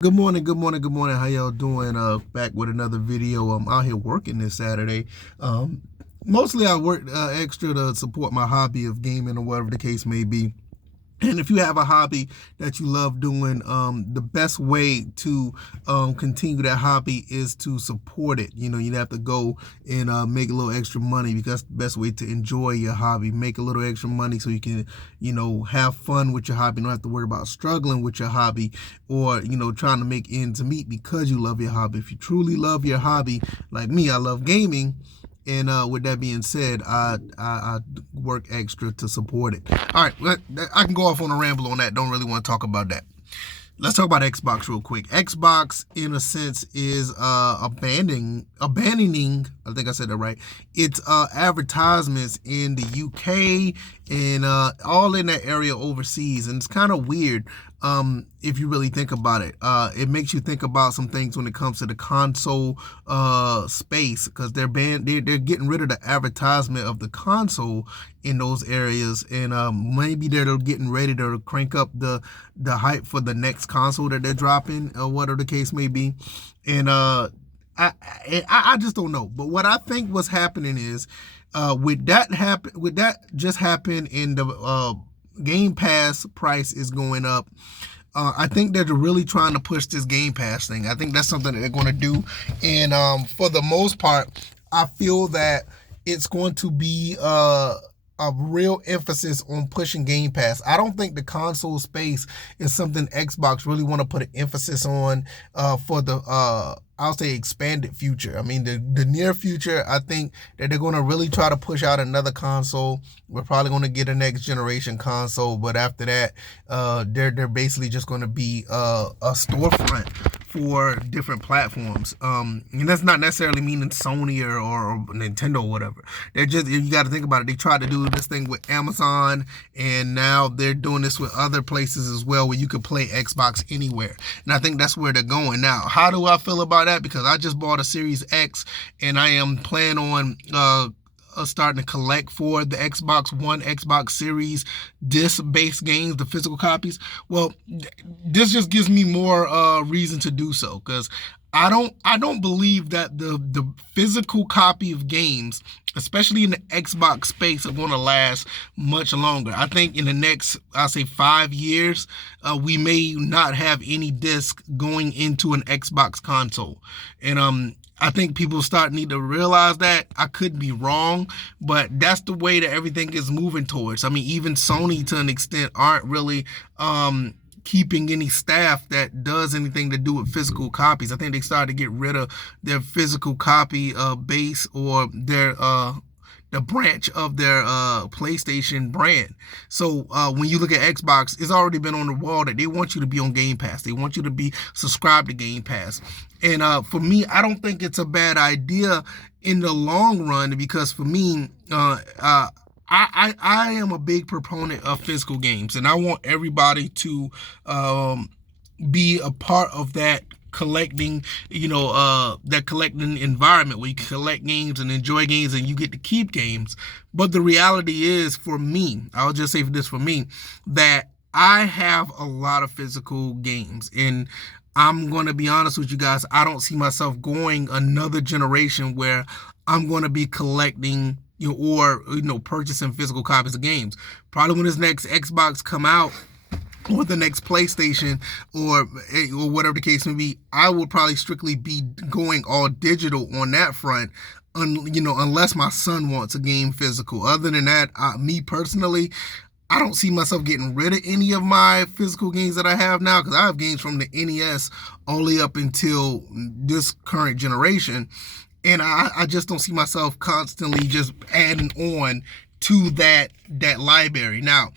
Good morning, good morning, good morning. How y'all doing? Back with another video. I'm out here working this Saturday. Um, Mostly I work extra to support my hobby of gaming or whatever the case may be. And if you have a hobby that you love doing, the best way to continue that hobby is to support it. You know, you have to go and make a little extra money because that's the best way to enjoy your hobby. Make a little extra money so you can, have fun with your hobby. You don't have to worry about struggling with your hobby or, trying to make ends meet because you love your hobby. If you truly love your hobby, like me, I love gaming. And with that being said, I work extra to support it. All right, I can go off on a ramble on that. Don't really want to talk about that. Let's talk about Xbox real quick. Xbox, in a sense, is abandoning. I think I said that right. It's advertisements in the UK and all in that area overseas, and it's kind of weird. If you really think about it, it makes you think about some things when it comes to the console space because they're getting rid of the advertisement of the console in those areas, and maybe they're getting ready to crank up the hype for the next console that they're dropping or whatever the case may be, and I just don't know. But what I think what's happening is, with that just happened in the Game Pass price is going up. I think they're really trying to push this Game Pass thing. I think that's something that they're going to do, and for the most part, I feel that it's going to be a real emphasis on pushing Game Pass. I don't think the console space is something Xbox really want to put an emphasis on for the I'll say expanded future. I mean the near future, I think that they're going to really try to push out another console. We're probably going to get a next generation console, but after that, they're basically just going to be a storefront for different platforms. And that's not necessarily meaning Sony or Nintendo or whatever. They're just, you got to think about it. They tried to do this thing with Amazon, and now they're doing this with other places as well, where you could play Xbox anywhere. And I think that's where they're going now. How do I feel about that? Because I just bought a Series X, and I am planning on starting to collect for the Xbox One, Xbox Series disc-based games, the physical copies. Well, this just gives me more reason to do so, because I don't believe that the physical copy of games, especially in the Xbox space, are going to last much longer. I think in the next, I'll say 5 years, we may not have any disc going into an Xbox console, and I think people need to realize that. I could be wrong, but that's the way that everything is moving towards. I mean, even Sony, to an extent, aren't really keeping any staff that does anything to do with physical copies. I think they started to get rid of their physical copy base, or their the branch of their PlayStation brand. So when you look at Xbox, it's already been on the wall that they want you to be on Game Pass. They want you to be subscribed to Game Pass. And for me, I don't think it's a bad idea in the long run, because for me, I am a big proponent of physical games, and I want everybody to be a part of that collecting, that collecting environment where you can collect games and enjoy games and you get to keep games. But the reality is, for me, I'll just say this for me, that I have a lot of physical games, and I'm going to be honest with you guys, I don't see myself going another generation where I'm going to be collecting or purchasing physical copies of games. Probably when this next Xbox come out, or the next PlayStation, or whatever the case may be, I will probably strictly be going all digital on that front, unless my son wants a game physical. Other than that, me personally, I don't see myself getting rid of any of my physical games that I have now, because I have games from the NES only up until this current generation, and I just don't see myself constantly just adding on to that library. Now,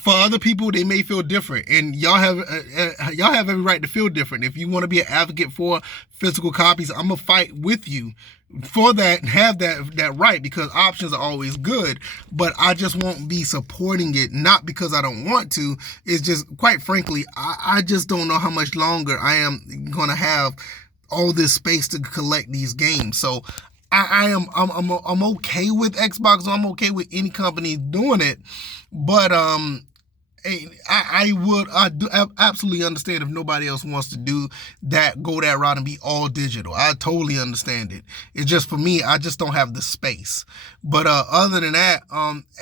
for other people, they may feel different, and y'all have every right to feel different. If you want to be an advocate for physical copies, I'm gonna fight with you for that and have that right, because options are always good. But I just won't be supporting it, not because I don't want to. It's just, quite frankly, I just don't know how much longer I am gonna have all this space to collect these games. So I'm okay with Xbox. I'm okay with any company doing it, but I do absolutely understand if nobody else wants to do that, go that route and be all digital. I totally understand it. It's just for me, I just don't have the space. But other than that,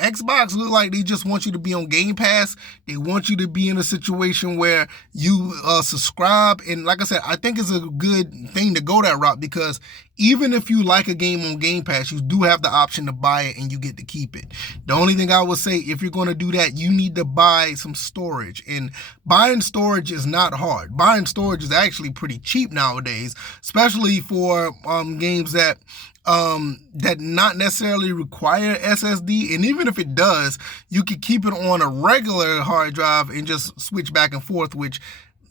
Xbox look like they just want you to be on Game Pass. They want you to be in a situation where you subscribe. And like I said, I think it's a good thing to go that route, because even if you like a game on Game Pass, you do have the option to buy it and you get to keep it. The only thing I would say, if you're going to do that, you need to buy some storage. And buying storage is not hard. Buying storage is actually pretty cheap nowadays, especially for games that not necessarily require SSD. And even if it does, you could keep it on a regular hard drive and just switch back and forth, which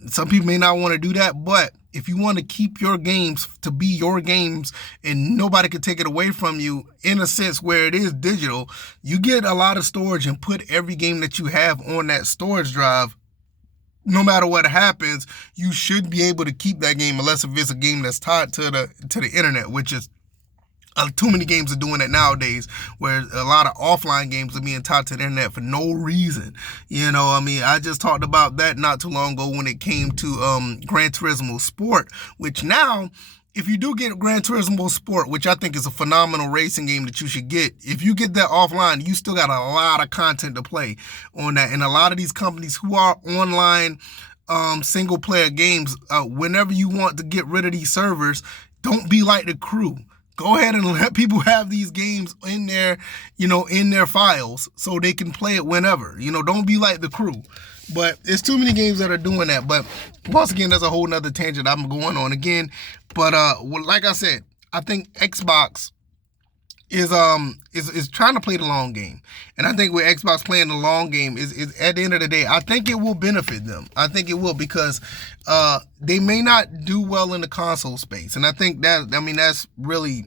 some people may not want to do that. But if you want to keep your games to be your games and nobody can take it away from you, in a sense where it is digital, you get a lot of storage and put every game that you have on that storage drive. No matter what happens, you should be able to keep that game, unless if it's a game that's tied to the internet, which is too many games are doing it nowadays, where a lot of offline games are being tied to the internet for no reason. You know, I mean, I just talked about that not too long ago when it came to Gran Turismo Sport, which now, if you do get Gran Turismo Sport, which I think is a phenomenal racing game that you should get, if you get that offline, you still got a lot of content to play on that. And a lot of these companies who are online single player games, whenever you want to get rid of these servers, don't be like the Crew. Go ahead and let people have these games in their, in their files so they can play it whenever. Don't be like the Crew. But it's too many games that are doing that. But once again, that's a whole nother tangent I'm going on again. But like I said, I think Xbox is trying to play the long game. And I think with Xbox playing the long game is at the end of the day, I think it will benefit them. I think it will, because they may not do well in the console space. And I think that's really,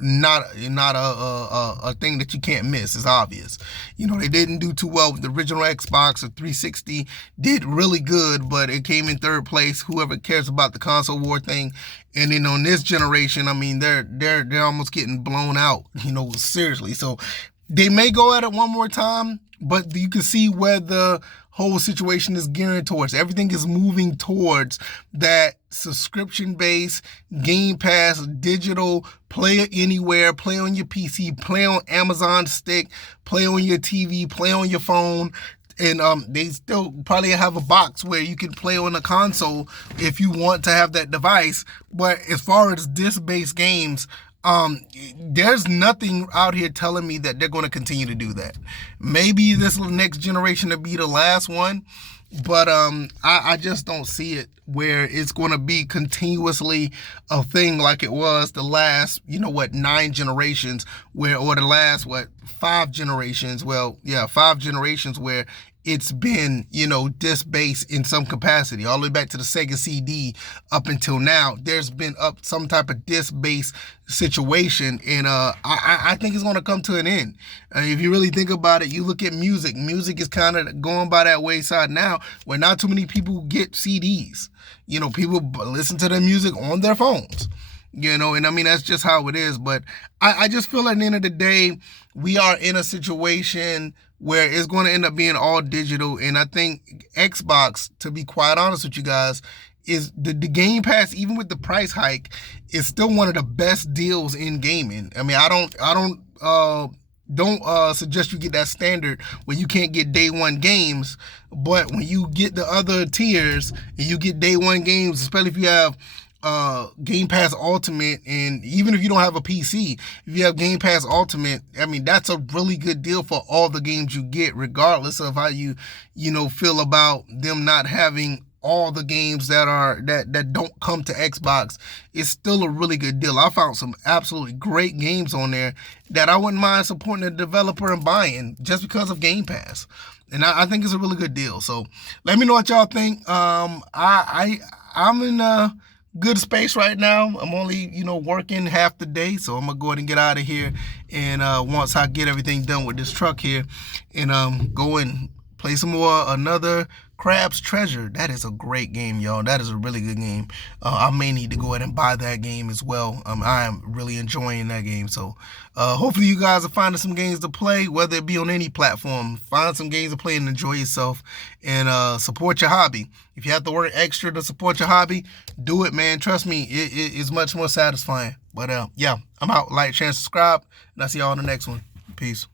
not a thing that you can't miss. It's obvious. They didn't do too well with the original Xbox. Or 360 did really good, but it came in third place. Whoever cares about the console war thing. And then on this generation, I mean, they're almost getting blown out, seriously. So they may go at it one more time, but you can see where the whole situation is gearing towards. Everything is moving towards that subscription-based, Game Pass, digital, play it anywhere, play on your PC, play on Amazon Stick, play on your TV, play on your phone. And they still probably have a box where you can play on a console if you want to have that device. But as far as disc-based games, there's nothing out here telling me that they're going to continue to do that. Maybe this next generation will be the last one, but I just don't see it where it's going to be continuously a thing like it was the last, 9 generations or the last, 5 generations. 5 generations where it's been, disc-based in some capacity, all the way back to the Sega CD up until now. There's been some type of disc-based situation, and I think it's going to come to an end. If you really think about it, you look at music. Music is kind of going by that wayside now, where not too many people get CDs. People listen to their music on their phones. And I mean, that's just how it is. But I just feel at the end of the day, we are in a situation where it's going to end up being all digital. And I think Xbox, to be quite honest with you guys, is the Game Pass, even with the price hike, is still one of the best deals in gaming. I mean, I don't suggest you get that standard where you can't get day one games, but when you get the other tiers and you get day one games, especially if you have Game Pass Ultimate, and even if you don't have a PC, if you have Game Pass Ultimate, I mean, that's a really good deal for all the games you get, regardless of how you feel about them not having all the games that don't come to Xbox. It's still a really good deal. I found some absolutely great games on there that I wouldn't mind supporting the developer and buying just because of Game Pass. And I think it's a really good deal. So let me know what y'all think. I'm in a good space right now. I'm only, working half the day, so I'm gonna go ahead and get out of here. And once I get everything done with this truck here, and go and play some more another Crab's Treasure. That is a great game, y'all. That is a really good game. I may need to go ahead and buy that game as well. I am really enjoying that game. So hopefully you guys are finding some games to play, whether it be on any platform. Find some games to play and enjoy yourself, and support your hobby. If you have to work extra to support your hobby, do it, man. Trust me, it is much more satisfying. But yeah, I'm out. Like, share, and subscribe, and I'll see y'all on the next one. Peace.